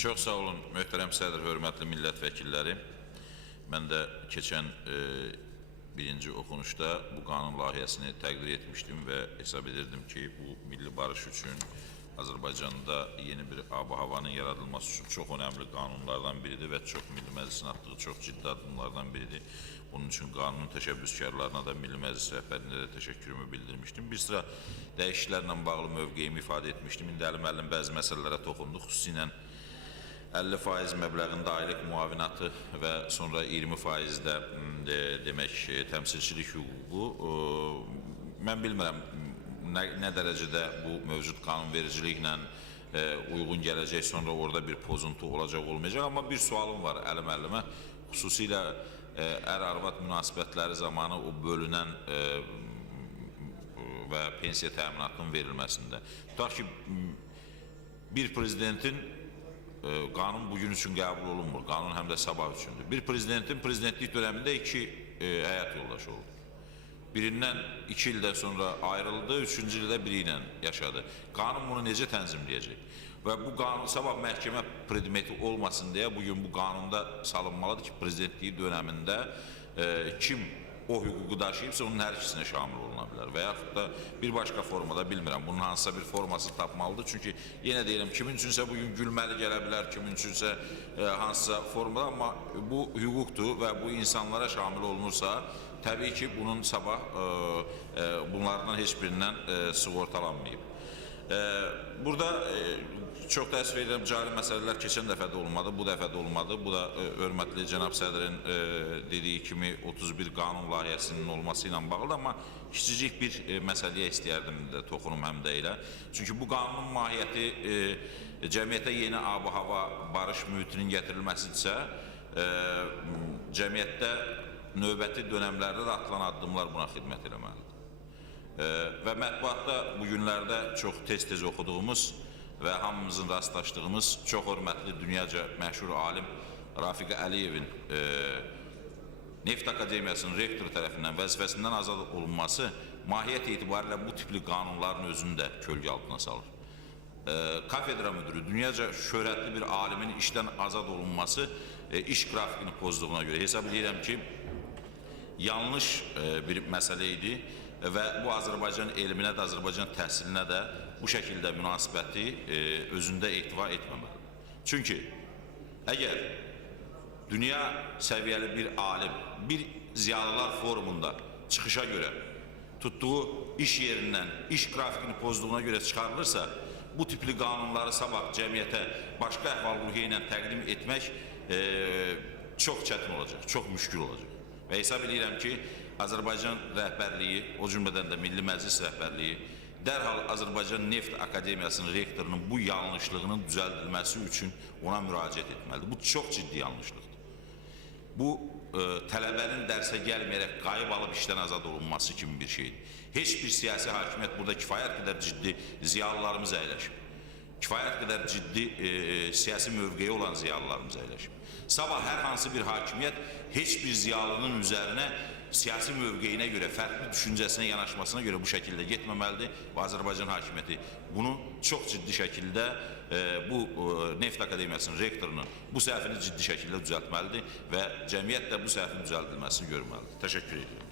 Çox sağ olun, möhtərəm sədr, hörmətli millət vəkilləri. Mən də keçən birinci oxunuşda bu qanun layihəsini təqdir etmişdim və hesab edirdim ki, bu milli barış üçün Azərbaycanda yeni bir ab-havanın yaradılması üçün çox önəmli qanunlardan biridir və çox Milli Məclisin atdığı çox ciddi addımlardan biridir. Bunun üçün qanunun təşəbbüskarlarına da Milli Məclis rəhbərliyinə də təşəkkürümü bildirmişdim. Bir sıra dəyişikliklərlə bağlı mövqeyimi ifadə etmişdim. İndi əlim bəzi məsələlərə toxunduq, xüsusilə 50% məbləğində aylıq müavinatı və sonra 20% də demək təmsilçilik hüququ. Mən bilmirəm nə dərəcədə bu mövcud qanunvericiliklə uyğun gələcək, sonra orada bir pozuntu olacaq, olmayacaq. Amma bir sualım var əlimə, xüsusilə ər-arvad münasibətləri zamanı o bölünən və pensiya təminatının verilməsində. Tutaq ki, bir prezidentin qanun bugün üçün qəbul olunmur, qanun həm də sabah üçündür. Bir prezidentin prezidentlik dönəmində 2 həyat yoldaşı oldu. Birindən 2 ildən sonra ayrıldı, 3-cü ildə biri ilə yaşadı. Qanun bunu necə tənzimləyəcək? Və bu qanun sabah məhkəmə predmeti olmasın deyə bugün bu qanunda salınmalıdır ki, prezidentliyi dönəmində kim o hüququ daşıyıbsa onun hər ikisinə şamil oluna bilər və yaxud da bir başqa formada, bilmirəm, bunun hansısa bir forması tapmalıdır. Çünki yenə deyirəm, kimin üçünsə bugün gülməli gələ bilər, kimin üçünsə hansısa formada, amma bu hüquqdur və bu insanlara şamil olunursa, təbii ki, bunun sabah bunlardan heç birindən sığortalanmayıb. Burada çox təəssüf edirəm, cari məsələlər keçən dəfə də olmadı, bu dəfə də olmadı. Bu da hörmətli cənab sədrin dediyi kimi 31 qanun layihəsinin olması ilə bağlıdır. Amma kiçicik bir məsələyə istəyərdim də toxunum həm də elə. Çünki bu qanunun mahiyyəti cəmiyyətə yeni ab-hava, barış mühitinin gətirilməsidirsə, cəmiyyətdə növbəti dönəmlərdə də atılan addımlar buna xidmət eləməlidir. Və mətbuatda bu günlərdə çox tez-tez oxuduğumuz və hamımızın rastlaşdığımız çox hörmətli dünyaca məşhur alim Rafiq Əliyevin Neft Akademiyasının rektoru tərəfindən vəzifəsindən azad olunması mahiyyət etibarilə bu tipli qanunların özünü də kölgə altına salır. Kafedra müdürü, dünyaca şöhrətli bir alimin işdən azad olunması iş qrafikini pozduğuna görə hesab edirəm ki, yanlış bir məsələ idi və bu Azərbaycan elminə də, Azərbaycan təhsilinə də bu şəkildə münasibəti özündə ehtiva etməməlidir. Çünki əgər dünya səviyyəli bir alim, bir ziyalılar forumunda çıxışa görə tutduğu iş yerindən, iş qrafikini pozduğuna görə çıxarılırsa, bu tipli qanunları sabah cəmiyyətə başqa əhval-ruhiyyə ilə təqdim etmək çox çətin olacaq, çox müşkül olacaq. Və hesab edirəm ki, Azərbaycan rəhbərliyi, o cümlədən də Milli Məclis rəhbərliyi dərhal Azərbaycan Neft Akademiyasının rektorunun bu yanlışlığının düzəldilməsi üçün ona müraciət etməlidir. Bu çox ciddi yanlışlıqdır. Bu, tələbənin dərsə gəlməyərək qayıb alıb işdən azad olunması kimi bir şeydir. Heç bir siyasi hakimiyyət burada kifayət qədər ciddi ziyalılarımız əyləşib. Kifayət qədər ciddi siyasi mövqeyi olan ziyalılarımız əyləşib. Sabah hər hansı bir hakimiyyət heç bir ziyalının üzərinə siyasi mövqeyinə görə, fərqli düşüncəsinə, yanaşmasına görə bu şəkildə getməməlidir və Azərbaycan hakimiyyəti bunu çox ciddi şəkildə bu Neft Akademiyasının rektorunun bu səhvini ciddi şəkildə düzəltməlidir və cəmiyyət də bu səhvin düzəldilməsini görməlidir. Təşəkkür edirəm.